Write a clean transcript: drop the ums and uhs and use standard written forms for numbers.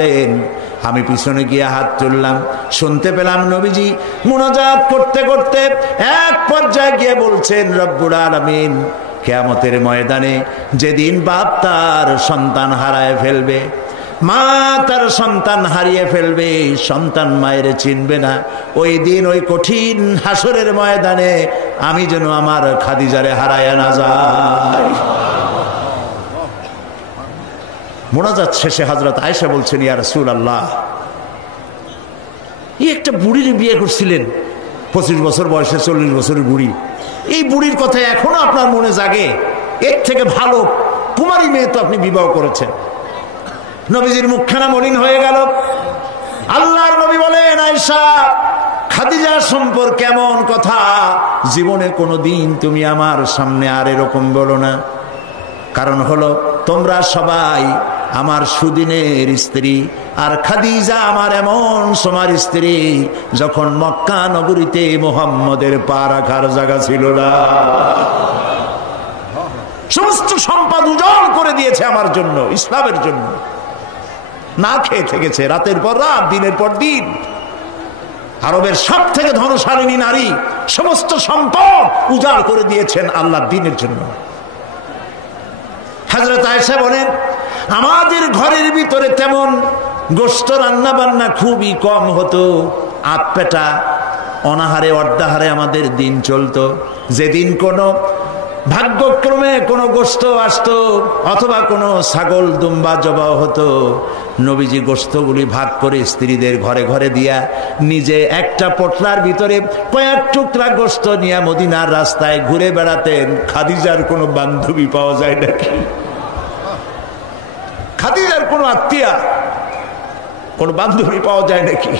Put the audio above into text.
দেন। আমি পিছনে গিয়ে হাত তুললাম, শুনতে পেলাম নবীজি মুনাজাত করতে করতে এক পর্যায়ে গিয়ে বলছেন, রব্বুল আলামিন কিয়ামতের ময়দানে যেদিন বাপ তার সন্তান হারায় ফেলবে, মা তার সন্তান হারিয়ে ফেলবে, সন্তান মায়ের চিনবে না, ওই দিন ওই কঠিন হাসরের ময়দানে আমি যেন আমার খাদিজারে হারায় না যাই। মুনাজাত শেষে হযরত আয়েশা বলছেন, ইয়া রাসূলুল্লাহ, এই একটা বুড়ির বিয়ে করছিলেন, 25 বছর বয়সে 40 বছরের বুড়ি, এই বুড়ির কথা এখনো আপনার মনে জাগে? এর থেকে ভালো কুমারী মেয়ে তো আপনি বিবাহ করেছেন। নবীজির মুখখানা মলিন হয়ে গেল। আল্লাহর নবী বলেন, আয়েশা, খাদিজা সম্পর্কে এমন কথা জীবনে কোনোদিন তুমি আমার সামনে আর এরকম বলো না। কারণ হলো তোমরা সবাই আমার সুদিনের স্ত্রী, আর খাদিজা আমার এমন সময়ের স্ত্রী যখন মক্কা নগরীতে মুহাম্মদের পা রাখার জায়গা ছিল না। সমস্ত সম্পদ উজাড় করে দিয়েছে আমার জন্য, ইসলামের জন্য। না খেয়ে থেকেছে রাতের পর রাত, দিনের পর দিন। আরবের সব থেকে ধনশালিনী নারী সমস্ত সম্পদ উজাড় করে দিয়েছেন আল্লাহর দ্বীনের জন্য। হযরত আয়েশা বলেন, আমাদের ঘরের ভিতরে তেমন গোশত রান্না বান্না খুবই কম হতো, আধপেটা অনাহারে অর্ধাহারে আমাদের দিন চলতো। যেদিন কোনো ভাগ্যক্রমে কোনো গোশত আসতো অথবা কোনো ছাগল দুম্বা জবাও হতো, নবীজি গোশতগুলি ভাগ করে স্ত্রীদের ঘরে ঘরে দিয়া নিজে একটা পটলার ভিতরে কয়েক টুকরা গোশত নিয়ে মদিনার রাস্তায় ঘুরে বেড়াতেন। খাদিজার কোনো বান্ধবী পাওয়া যায় নাকি? খাদিজার কোনো আত্মীয়া, কোনো বান্ধবী পাওয়া যায় নাকি?